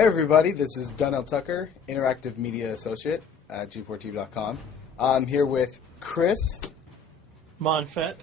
Hey everybody, this is Donnell Tucker, Interactive Media Associate at G4TV.com. I'm here with Chris Monfett,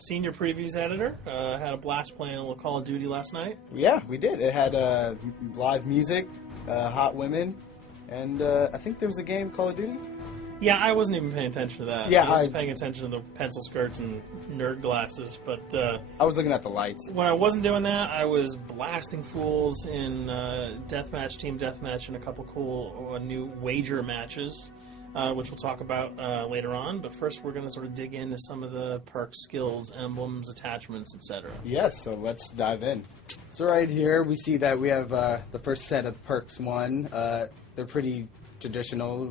Senior Previews Editor. Had a blast playing a little Call of Duty last night. Yeah, we did. It had live music, hot women, and I think there was a game, Call of Duty? Yeah, I wasn't even paying attention to that. Yeah, I was paying attention to the pencil skirts and nerd glasses, but I was looking at the lights. When I wasn't doing that, I was blasting fools in deathmatch, team deathmatch, and a couple cool new wager matches, which we'll talk about later on. But first, we're going to sort of dig into some of the perks, skills, emblems, attachments, etc. Yes, so let's dive in. So right here, we see that we have the first set of perks one. They're pretty traditional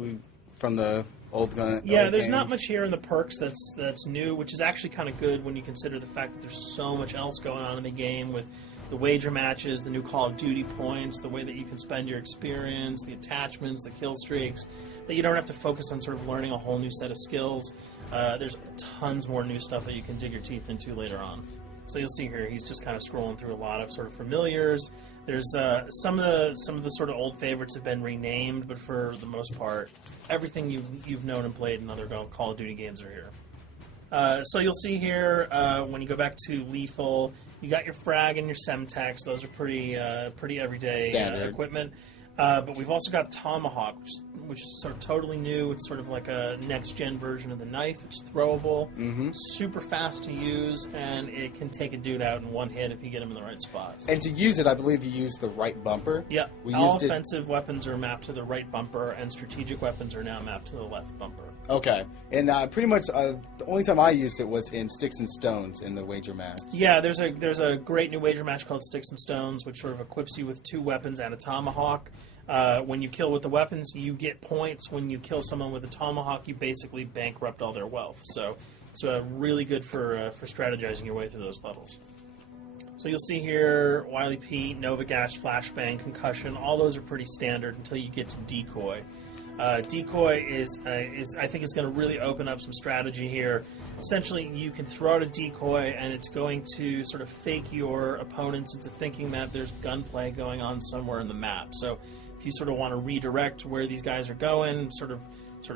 from the old gun. Yeah, old there's games. not much here in the perks that's new, which is actually kind of good when you consider the fact that there's so much else going on in the game with the wager matches, the new Call of Duty points, the way that you can spend your experience, the attachments, the kill streaks, that you don't have to focus on sort of learning a whole new set of skills. There's tons more new stuff that you can dig your teeth into later on. So you'll see here, he's just kind of scrolling through a lot of sort of familiars. There's some of the sort of old favorites have been renamed, but for the most part, everything you've known and played in other Call of Duty games are here. So you'll see here when you go back to Lethal, you got your frag and your Semtex. Those are pretty everyday equipment. But we've also got Tomahawk, which is sort of totally new. It's sort of like a next-gen version of the knife. It's throwable, super fast to use, and it can take a dude out in one hit if you get him in the right spots. And to use it, I believe you use the right bumper. Yeah, all offensive weapons are mapped to the right bumper, and strategic weapons are now mapped to the left bumper. Okay, and pretty much the only time I used it was in Sticks and Stones in the wager match. Yeah, there's a great new wager match called Sticks and Stones, which sort of equips you with 2 weapons and a tomahawk. When you kill with the weapons, you get points. When you kill someone with a tomahawk, you basically bankrupt all their wealth. So it's really good for strategizing your way through those levels. So you'll see here, Wily Pete, Nova Gash, Flashbang, Concussion. All those are pretty standard until you get to Decoy. Decoy is I think it's going to really open up some strategy here. Essentially, you can throw out a decoy, and it's going to sort of fake your opponents into thinking that there's gunplay going on somewhere in the map. So if you sort of want to redirect where these guys are going, sort of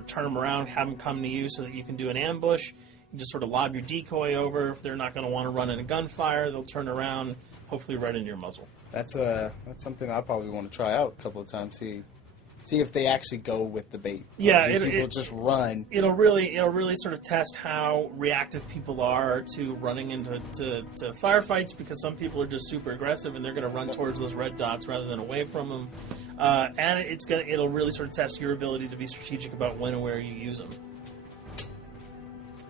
turn them around, have them come to you so that you can do an ambush, you just sort of lob your decoy over. If they're not going to want to run in a gunfire, they'll turn around, hopefully right into your muzzle. That's something I probably want to try out a couple of times. See if they actually go with the bait. Yeah, people just run. It'll really sort of test how reactive people are to running into firefights, because some people are just super aggressive and they're going to run towards those red dots rather than away from them. And it'll really sort of test your ability to be strategic about when and where you use them.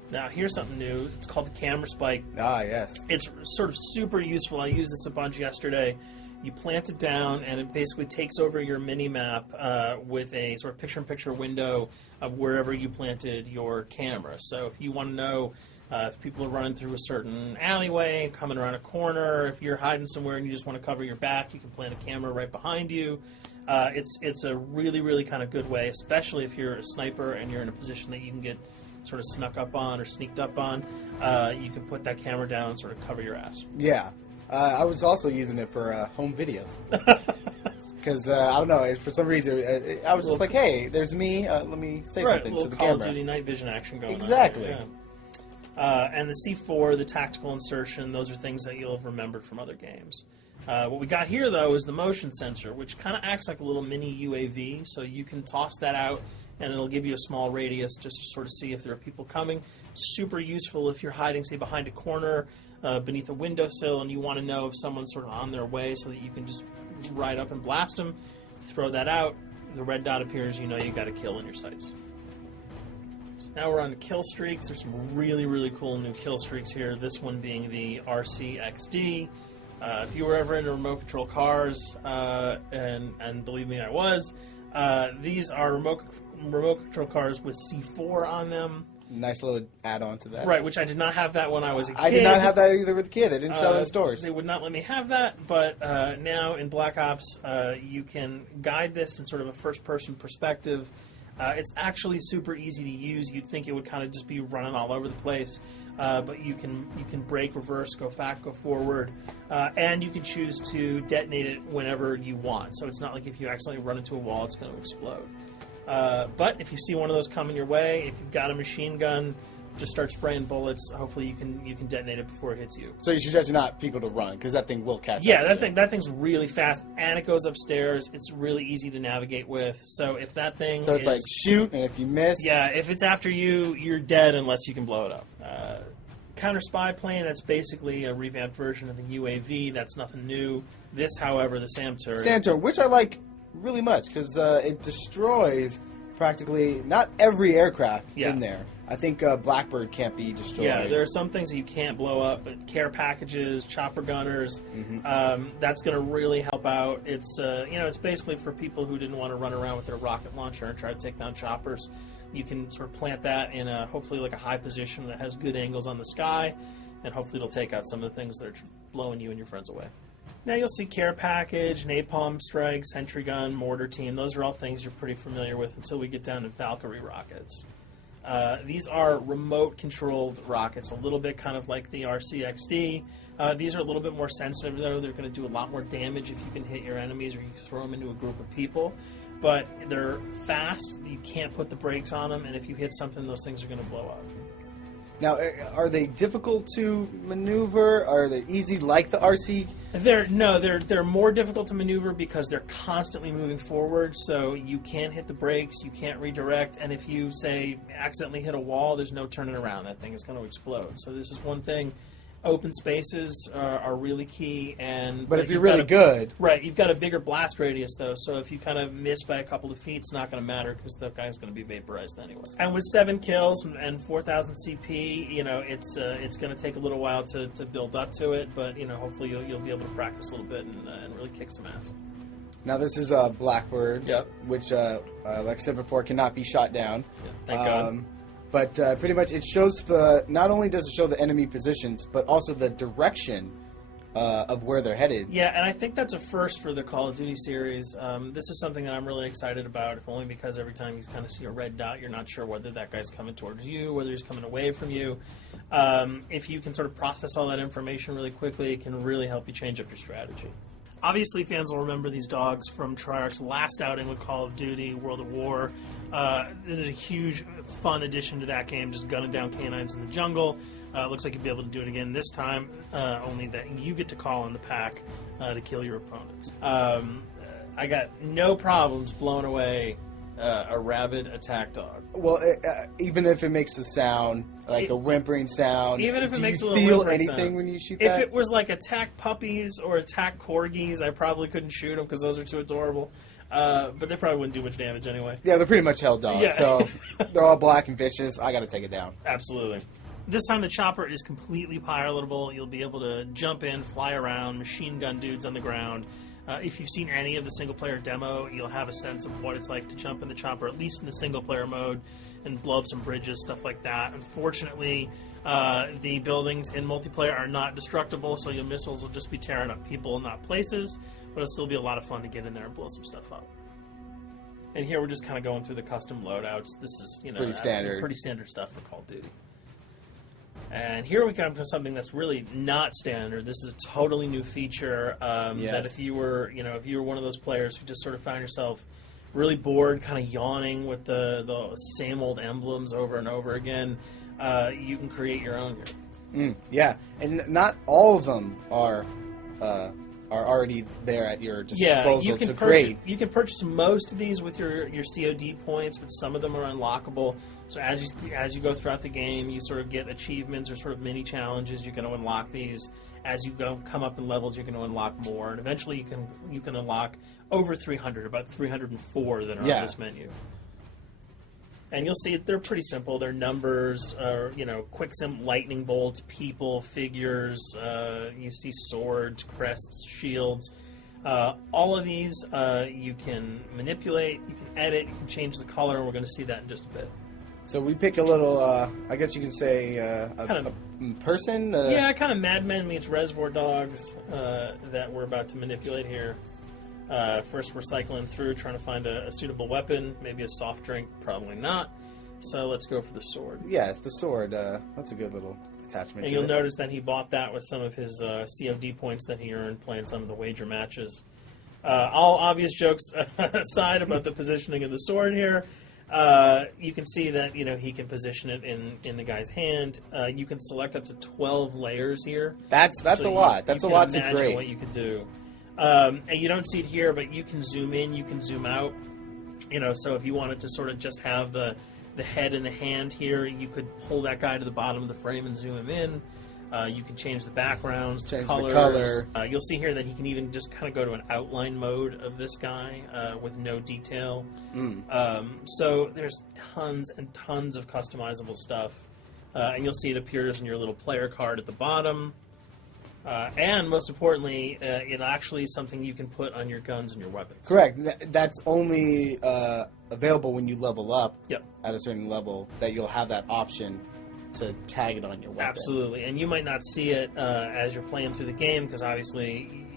Now, here's something new. It's called the Camera Spike. Ah, yes. It's sort of super useful. I used this a bunch yesterday. You plant it down, and it basically takes over your mini-map with a sort of picture-in-picture window of wherever you planted your camera. So if you want to know if people are running through a certain alleyway, coming around a corner, if you're hiding somewhere and you just want to cover your back, you can plant a camera right behind you. It's a really, really kind of good way, especially if you're a sniper and you're in a position that you can get sort of snuck up on or sneaked up on. You can put that camera down and sort of cover your ass. Yeah. I was also using it for home videos. Because, I don't know, for some reason, I was just like, hey, there's me, let me say something to the Call camera. of Duty night vision action going exactly. on. Exactly. And the C4, the tactical insertion, those are things that you'll have remembered from other games. What we got here, though, is the motion sensor, which kind of acts like a little mini UAV, so you can toss that out, and it'll give you a small radius just to sort of see if there are people coming. Super useful if you're hiding, say, behind a corner, beneath a windowsill, and you want to know if someone's sort of on their way so that you can just ride up and blast them. Throw that out, the red dot appears, you know you got a kill in your sights. So now we're on to kill streaks. There's some really, really cool new kill streaks here, this one being the RCXD. If you were ever into remote control cars, and believe me, I was, these are remote control cars with C4 on them. Nice little add-on to that. Right, which I did not have that when I was a kid. I did not have that either with a kid. They didn't sell it in stores. They would not let me have that, but now in Black Ops, you can guide this in sort of a first-person perspective. It's actually super easy to use. You'd think it would kind of just be running all over the place, but you can brake, reverse, go back, go forward, and you can choose to detonate it whenever you want. So it's not like if you accidentally run into a wall, it's going to explode. But if you see one of those coming your way, if you've got a machine gun, just start spraying bullets. Hopefully you can detonate it before it hits you. So you suggest not people to run because that thing will catch. Yeah, up to you. that thing's really fast, and it goes upstairs. It's really easy to navigate with. So if that thing, So it's like shoot, and if you miss, yeah, if it's after you, you're dead unless you can blow it up. Counter spy plane, that's basically a revamped version of the UAV. That's nothing new. This, however, the SAM turret. Santor, which I like really much because it destroys practically not every aircraft in there. I think Blackbird can't be destroyed. Yeah, there are some things that you can't blow up, but care packages, chopper gunners, that's going to really help out. It's it's basically for people who didn't want to run around with their rocket launcher and try to take down choppers. You can sort of plant that in hopefully like a high position that has good angles on the sky, and hopefully it'll take out some of the things that are blowing you and your friends away. Now you'll see care package, napalm strike, sentry gun, mortar team. Those are all things you're pretty familiar with until we get down to Valkyrie rockets. These are remote-controlled rockets, a little bit kind of like the RCXD. These are a little bit more sensitive, though. They're going to do a lot more damage if you can hit your enemies or you throw them into a group of people. But they're fast. You can't put the brakes on them, and if you hit something, those things are going to blow up. Now, are they difficult to maneuver? Are they easy like the RC? They're more difficult to maneuver because they're constantly moving forward, so you can't hit the brakes, you can't redirect, and if you, say, accidentally hit a wall, there's no turning around. That thing is going to explode. So this is one thing. Open spaces are really key, but if you're really good, right? You've got a bigger blast radius though, so if you kind of miss by a couple of feet, it's not going to matter because the guy's going to be vaporized anyway. And with 7 kills and 4,000 CP, it's going to take a little while to build up to it, but hopefully you'll be able to practice a little bit and really kick some ass. Now this is Blackbird, which, like I said before, cannot be shot down. Yeah, thank God. But pretty much it shows not only does it show the enemy positions, but also the direction of where they're headed. Yeah, and I think that's a first for the Call of Duty series. This is something that I'm really excited about, if only because every time you kind of see a red dot, you're not sure whether that guy's coming towards you, whether he's coming away from you. If you can sort of process all that information really quickly, it can really help you change up your strategy. Obviously, fans will remember these dogs from Treyarch's last outing with Call of Duty, World at War. There's a huge, fun addition to that game, just gunning down canines in the jungle. Looks like you'll be able to do it again this time, only that you get to call in the pack to kill your opponents. I got no problems blowing away a rabid attack dog. Well, even if it makes the sound, like a whimpering sound, even if it makes a little feel whimpering anything sound. when you shoot If that? it was like attack puppies or attack corgis, I probably couldn't shoot them because those are too adorable. But they probably wouldn't do much damage anyway. Yeah, they're pretty much held dogs, Yeah. so they're all black and vicious. I got to take it down. Absolutely. This time the chopper is completely pilotable. You'll be able to jump in, fly around, machine gun dudes on the ground. If you've seen any of the single-player demo, you'll have a sense of what it's like to jump in the chopper, at least in the single-player mode, and blow up some bridges, stuff like that. Unfortunately, the buildings in multiplayer are not destructible, so your missiles will just be tearing up people and not places, but it'll still be a lot of fun to get in there and blow some stuff up. And here we're just kind of going through the custom loadouts. This is, Pretty standard. Pretty standard stuff for Call of Duty. And here we come to something that's really not standard. This is a totally new feature that if you were one of those players who just sort of found yourself really bored, kind of yawning with the same old emblems over and over again, you can create your own here. Yeah, and not all of them are already there at your disposal you can to create. You can purchase most of these with your COD points, but some of them are unlockable. So as you go throughout the game, you sort of get achievements or sort of mini challenges. You're going to unlock these. As you come up in levels, you're going to unlock more, and eventually you can unlock over 300, about 304 that are on this menu. And you'll see they're pretty simple. They're numbers, quick lightning bolts, people, figures. You see swords, crests, shields. All of these you can manipulate, you can edit, you can change the color, and we're going to see that in just a bit. So we pick a little, I guess you can say, a person? Yeah, kind of Mad Men meets Reservoir Dogs that we're about to manipulate here. First, we're cycling through, trying to find a suitable weapon. Maybe a soft drink, probably not. So let's go for the sword. Yeah, it's the sword. That's a good little attachment. And to you'll it. notice that he bought that with some of his COD points that he earned playing some of the wager matches. All obvious jokes aside about the positioning of the sword here, you can see that he can position it in the guy's hand. You can select up to 12 layers here. That's So a lot. That's you a can lot to imagine grade. what you could do. And you don't see it here, but you can zoom in, you can zoom out. So if you wanted to sort of just have the head and the hand here, you could pull that guy to the bottom of the frame and zoom him in. You can change the backgrounds, Change the colors. color. You'll see here that he can even just kind of go to an outline mode of this guy with no detail. So there's tons and tons of customizable stuff. And you'll see it appears in your little player card at the bottom. And most importantly, it actually is something you can put on your guns and your weapons. Correct. That's only available when you level up Yep. at a certain level, that you'll have that option to tag it on your weapon. Absolutely, and you might not see it as you're playing through the game because obviously,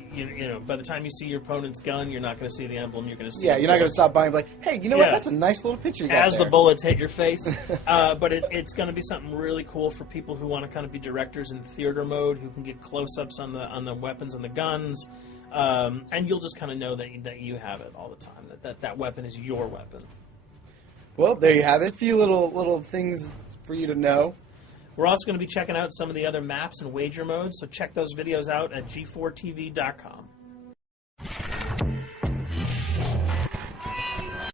by the time you see your opponent's gun, you're not going to see the emblem. You're going to see. Yeah, the you're not going to bullets. stop by and be like, hey, you know what? Yeah. That's a nice little picture you got As there. the bullets hit your face. But it's going to be something really cool for people who want to kind of be directors in theater mode, who can get close-ups on the weapons and the guns, and you'll just kind of know that you have it all the time. That weapon is your weapon. Well, there you have it. A few little things for you to know. We're also going to be checking out some of the other maps and wager modes, so check those videos out at g4tv.com.